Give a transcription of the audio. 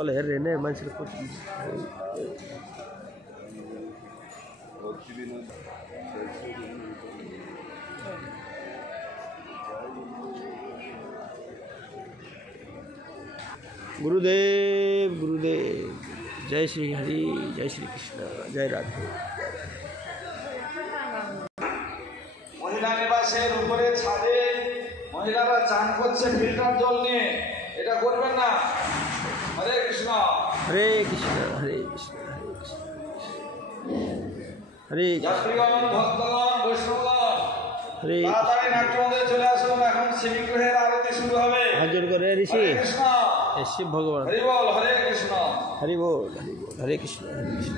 तल हेर्ने मान्छेले कति गुरुदेव गुरुदेव जय श्री हरि जय श्री कृष्ण जय राधे महिला निवासेर উপরে ছাদে মহিলারা চান করছে ফিল্টার জল নিয়ে এটা করবেন না হরে কৃষ্ণ हरे कृष्ण हरे कृष्ण हरे যাত্রীগণ ভক্তগণ বৈষ্ণবগণ हरे তাড়াতাড়ি নাট্যমন্দিরে চলে আসুন এখন শিবগ্রহের আরতি শুরু হবে हाजिर करे ऋषि হরে কৃষ্ণ शिव भगवान হরি বল হরে কৃষ্ণ हरि बोल हरे कृष्ण हरे कृष्ण